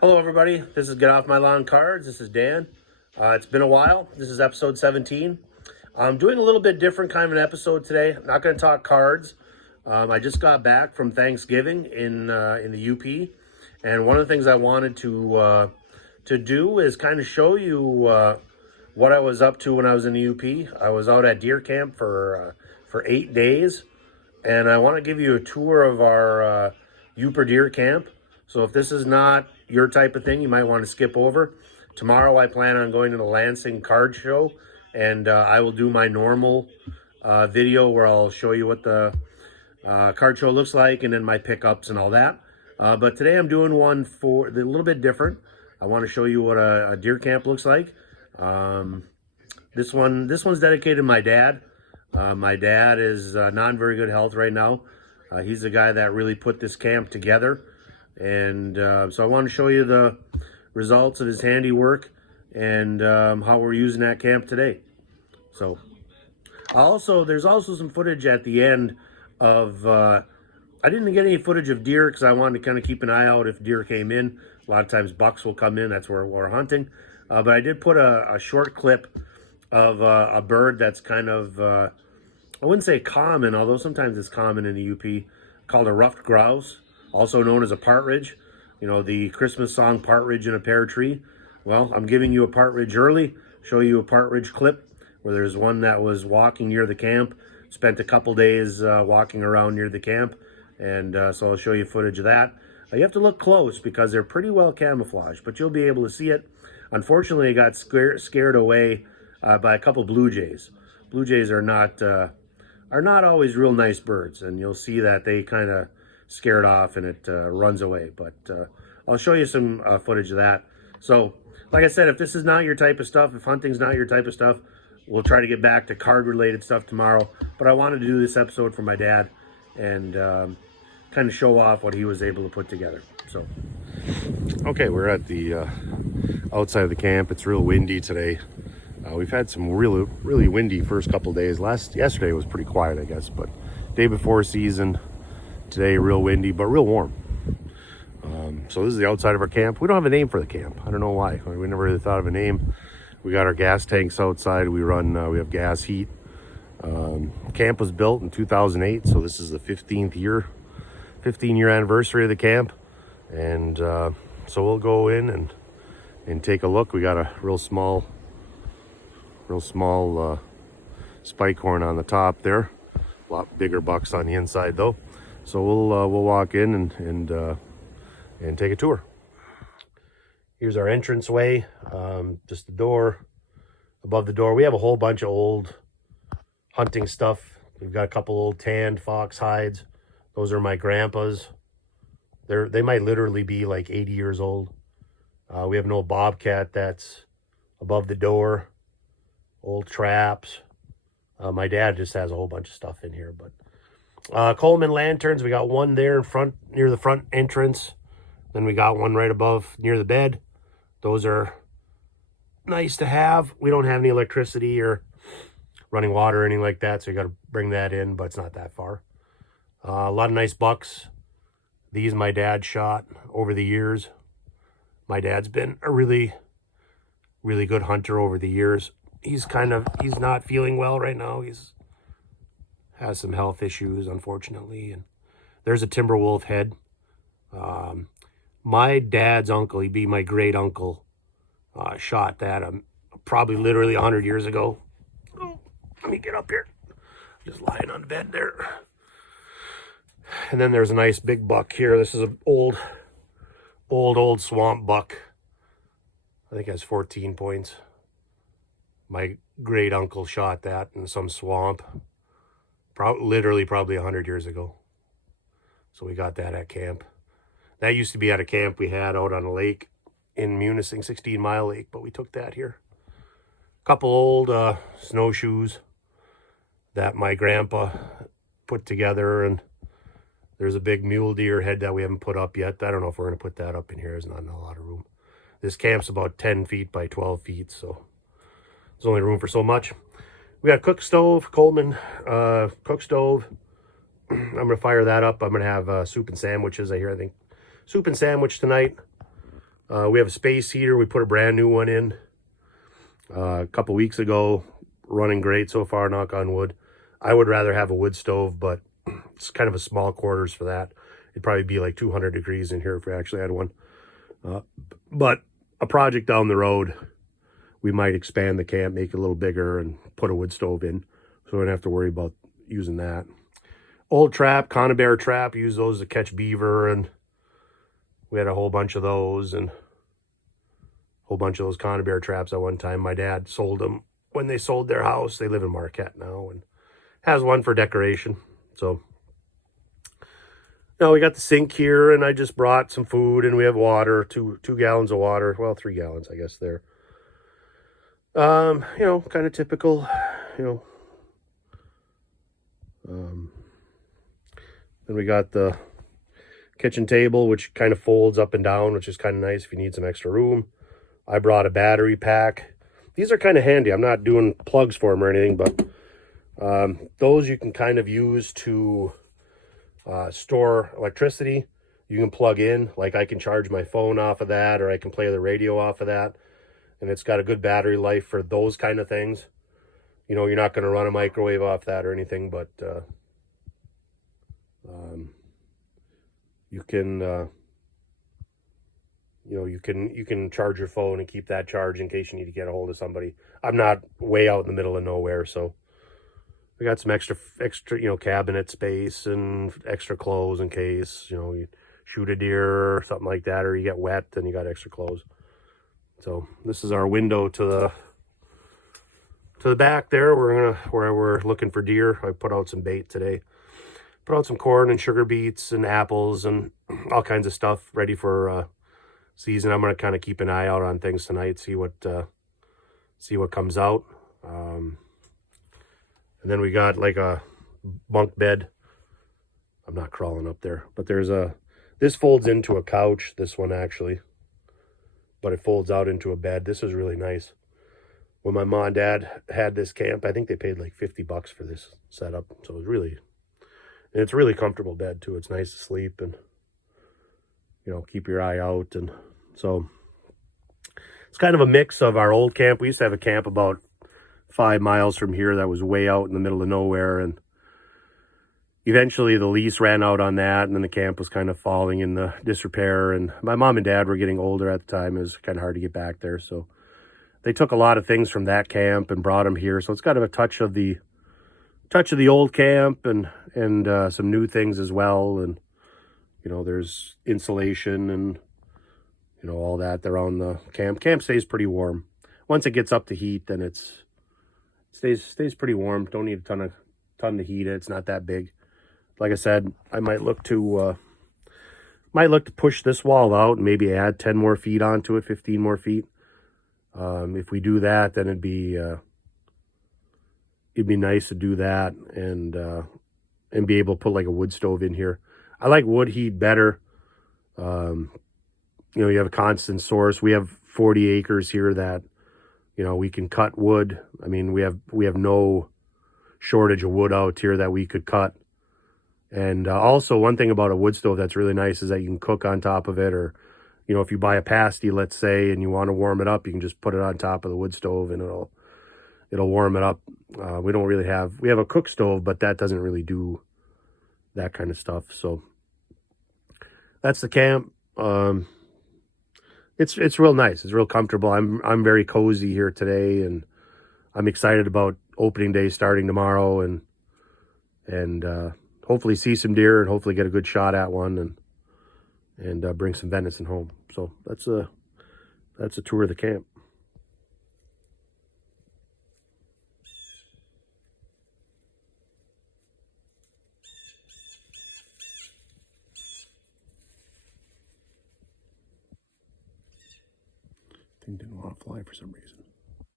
Hello, everybody. This is Get Off My Lawn Cards. This is Dan. It's been a while. This is episode 17. I'm doing a little bit different kind of an episode today. I'm not going to talk cards. I just got back from Thanksgiving in the UP, and one of the things I wanted to do is kind of show you what I was up to when I was in the UP. I was out at deer camp for 8 days, and I want to give you a tour of our Yooper deer camp. So if this is not your type of thing, you might want to skip over. Tomorrow I plan on going to the Lansing card show, and I will do my normal video where I'll show you what the card show looks like and then my pickups and all that. But today I'm doing one for a little bit different. I want to show you what a deer camp looks like. This one's dedicated to my dad. My dad is not in very good health right now. He's the guy that really put this camp together. And so I want to show you the results of his handiwork and how we're using that camp today. So there's also some footage at the end of, I didn't get any footage of deer because I wanted to kind of keep an eye out if deer came in. A lot of times bucks will come in, that's where we're hunting. But I did put a short clip of a bird that's kind of, I wouldn't say common, although sometimes it's common in the UP, called a ruffed grouse, also known as a partridge. You know, the Christmas song, Partridge in a Pear Tree. Well, I'm giving you a partridge early, show you a partridge clip where there's one that was walking near the camp, spent a couple days walking around near the camp, and so I'll show you footage of that. You have to look close because they're pretty well camouflaged, but you'll be able to see it. Unfortunately, I got scared away by a couple blue jays. Blue jays are not always real nice birds, and you'll see that they kind of scared off and it runs away. But I'll show you some footage of that. So like I said, if this is not your type of stuff, if hunting's not your type of stuff, we'll try to get back to card related stuff tomorrow. But I wanted to do this episode for my dad and kind of show off what he was able to put together. So okay, we're at the outside of the camp. It's real windy today. We've had some really windy first couple days. Yesterday was pretty quiet, I guess, but day before season. Today, real windy, but real warm. So this is the outside of our camp. We don't have a name for the camp. I don't know why. We never really thought of a name. We got our gas tanks outside. We have gas heat. Camp was built in 2008, so this is the 15 year anniversary of the camp. And so we'll go in and take a look. We got a real small spike horn on the top there. A lot bigger bucks on the inside though. So we'll walk in and take a tour. Here's our entranceway. Just the door. Above the door, we have a whole bunch of old hunting stuff. We've got a couple old tanned fox hides. Those are my grandpa's. They might literally be like 80 years old. We have an old bobcat that's above the door. Old traps. My dad just has a whole bunch of stuff in here, but Coleman lanterns, we got one there in front near the front entrance. Then we got one right above near the bed. Those are nice to have. We don't have any electricity or running water or anything like that, so you got to bring that in, but it's not that far. A lot of nice bucks. These my dad shot over the years. My dad's been a really good hunter over the years. He's not feeling well right now. Has some health issues, unfortunately, and there's a timber wolf head. My dad's uncle, he'd be my great uncle, shot that probably literally 100 years ago. Oh, let me get up here. Just lying on the bed there. And then there's a nice big buck here. This is an old swamp buck. I think it has 14 points. My great uncle shot that in some swamp. Literally probably 100 years ago. So we got that at camp. That used to be at a camp we had out on a lake in Munising, 16 Mile Lake, but we took that here. A couple old snowshoes that my grandpa put together, and there's a big mule deer head that we haven't put up yet. I don't know if we're going to put that up in here. There's not a lot of room. This camp's about 10 feet by 12 feet, so there's only room for so much. We got a cook stove, Coleman cook stove. I'm going to fire that up. I'm going to have soup and sandwiches. I think soup and sandwich tonight. We have a space heater. We put a brand new one in a couple weeks ago. Running great so far, knock on wood. I would rather have a wood stove, but it's kind of a small quarters for that. It'd probably be like 200 degrees in here if we actually had one. But a project down the road, we might expand the camp, make it a little bigger, and put a wood stove in. So we don't have to worry about using that. Old trap, conibear trap, use those to catch beaver, and we had a whole bunch of those and a whole bunch of those conibear traps at one time. My dad sold them when they sold their house. They live in Marquette now and has one for decoration. So now we got the sink here, and I just brought some food, and we have water, two gallons of water. Well, 3 gallons, I guess, there. You know, kind of typical, you know. Then we got the kitchen table, which kind of folds up and down, which is kind of nice if you need some extra room. I brought a battery pack. These are kind of handy. I'm not doing plugs for them or anything, but those you can kind of use to store electricity. You can plug in, like I can charge my phone off of that, or I can play the radio off of that. And it's got a good battery life for those kind of things. You know, you're not going to run a microwave off that or anything, but you can, you know, you can charge your phone and keep that charged in case you need to get a hold of somebody. I'm not way out in the middle of nowhere, so we got some extra, you know, cabinet space and extra clothes in case, you know, you shoot a deer or something like that, or you get wet and you got extra clothes. So this is our window to the back there. Where we're looking for deer. I put out some bait today. Put out some corn and sugar beets and apples and all kinds of stuff ready for season. I'm gonna kind of keep an eye out on things tonight, see what comes out. And then we got like a bunk bed. I'm not crawling up there, but this folds into a couch. This one actually. But it folds out into a bed. This is really nice. When my mom and dad had this camp, I think they paid like $50 for this setup. So it's really comfortable bed too. It's nice to sleep and, you know, keep your eye out. And so it's kind of a mix of our old camp. We used to have a camp about 5 miles from here that was way out in the middle of nowhere. And eventually the lease ran out on that, and then the camp was kind of falling in the disrepair, and my mom and dad were getting older at the time. It was kind of hard to get back there, so they took a lot of things from that camp and brought them here. So it's got a touch of the old camp and some new things as well. And you know, there's insulation and, you know, all that around the camp. Camp stays pretty warm. Once it gets up to heat, then it stays pretty warm. Don't need a ton to heat it. It's not that big. Like I said, I might look to push this wall out and maybe add 10 more feet onto it, 15 more feet. If we do that, then it'd be nice to do that and be able to put like a wood stove in here. I like wood heat better. You know, you have a constant source. We have 40 acres here that, you know, we can cut wood. I mean, we have no shortage of wood out here that we could cut. And also, one thing about a wood stove that's really nice is that you can cook on top of it, or, you know, if you buy a pasty, let's say, and you want to warm it up, you can just put it on top of the wood stove and it'll warm it up. We have a cook stove, but that doesn't really do that kind of stuff. So that's the camp. It's real nice. It's real comfortable. I'm very cozy here today, and I'm excited about opening day starting tomorrow, and hopefully see some deer and hopefully get a good shot at one and bring some venison home. So that's a tour of the camp. Thing didn't want to fly for some reason.